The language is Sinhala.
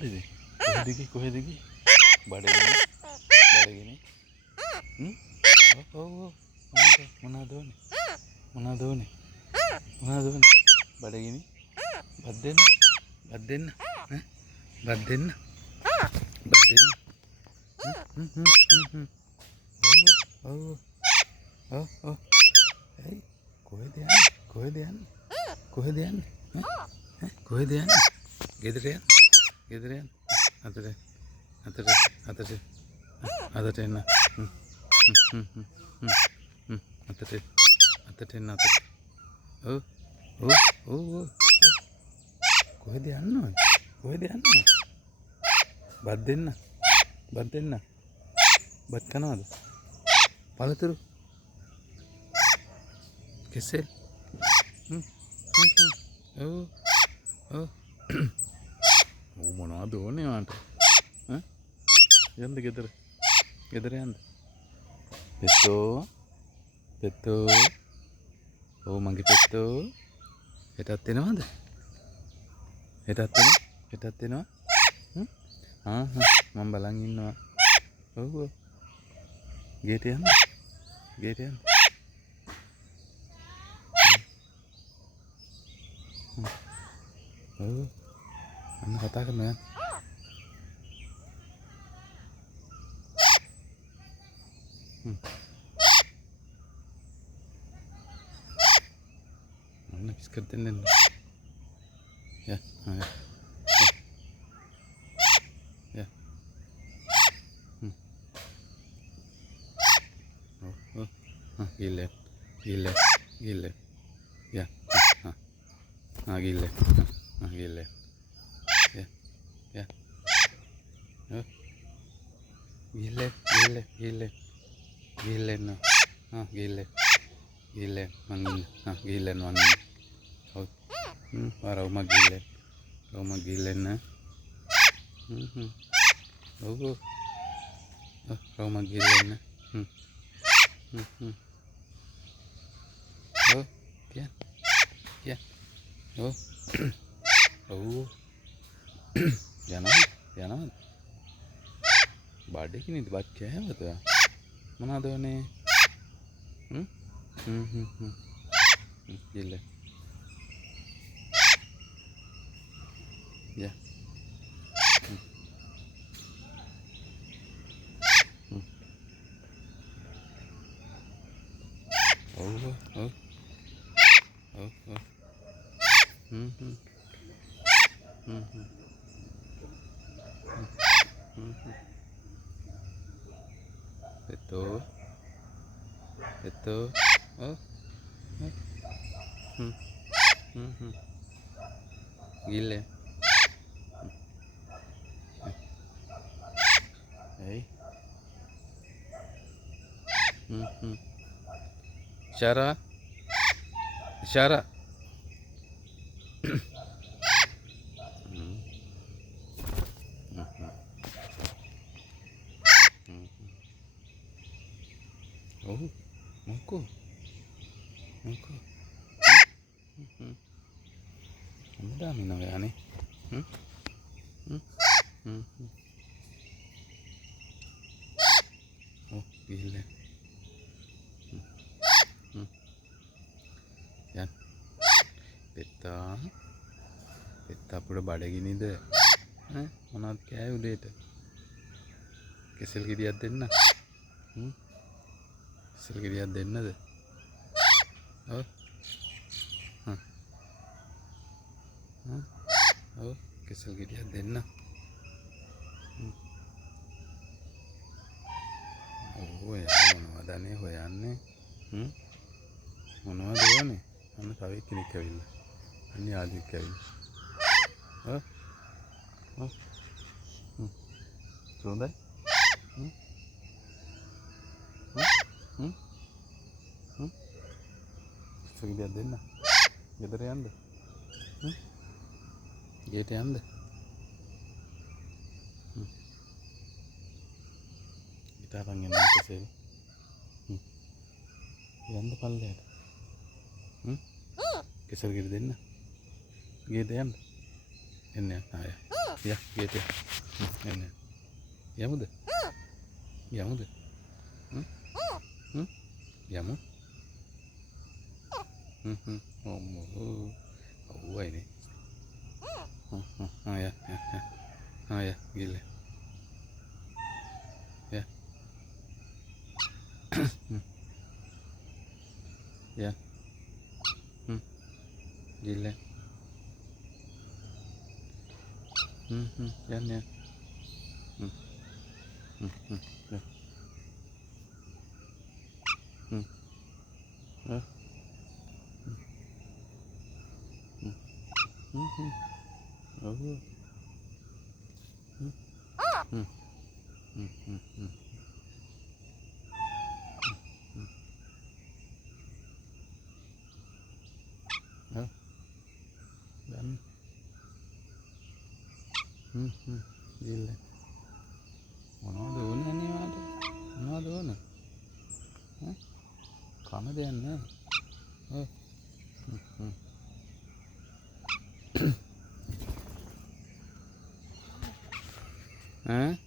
යන්නද ඉතින්? කොහෙද ගියේ? බඩගිනි. ඔව්. මොනවද ඕනේ? බඩගිනි. බත් දෙන්න. බත් දෙන්න. ඔව්. ඇයි කොහෙද යන්නේ? කොහෙද යන්නේ? ගෙදර යන්න. අතට එන්න. අතට එන්න. ඔව්. කොහෙද යන්නේ? බත් දෙන්න. බත් කනවද? පළතුරු. කෙසෙල්. ඔව්. මොනවද ඕනේ වාට? යන්න ගෙදර යන්න. පෙත්තෝ. ඔව් මගේ පෙත්තෝ. හෙටත් එනවද? හෙටත් එනවා. මම බලන් ඉන්නවා. ඔව්. ගේට යන්න. ඔව්. අන්න කතා කරනවා. අන්න බිස්කට් දෙන්න. යා. Gille. Ya. Gille. Ya. Gille no. Gille mangin. Gille mangin. Oh. Aroma gille na. Oh. Aroma gille na. Oh, ya. Oh. යනවා. බඩගිනිද බත් කෑවද? මොනවද ඕනේ? ගිල්ල. යා. ඔව්. Betul. Oh. Gile. Hey. Isyara. Oh, මොකෝ. අම්දාමිනව යන්නේ. Oh, ගිහිල්ල. යන්. පෙත්තා අපුඩ බඩගිනිද? මොනවද කෑවේ උදේට? කෙසෙල් ගෙඩියක් දෙන්න. කෙසෙල් ගෙඩියක් දෙන්නද? ඔව්. ඔව් කෙසෙල් ගෙඩියක් දෙන්න. ඔය මොනවදනේ හොයන්නේ? මොනවද ඕනේ? අන්න තව කෙනෙක් ඇවිල්ලා. අන්න යාළුවෙක් ඇවිල්ලා. ඔව්. හොඳයි. කෙසෙල් ගෙඩියක් දෙන්න. ගෙදර යන්න. ගේට යන්න. ඉතාලන් යන්න කෙසෙල්. යන්න පල්ලයට. කෙසෙල් ගෙඩි දෙන්න. ගේට යන්න. එන්න ආය. ගෙට එන්න. යමුද? යමුද? යමු. අම්මෝ. අවුවයිනේ. ගිල්ල. Gila. Yan yan. Gila. මොනවද ඕනේ අනේ වාට? මොනවද ඕන? කන දෙයක් නැහැ. ඈ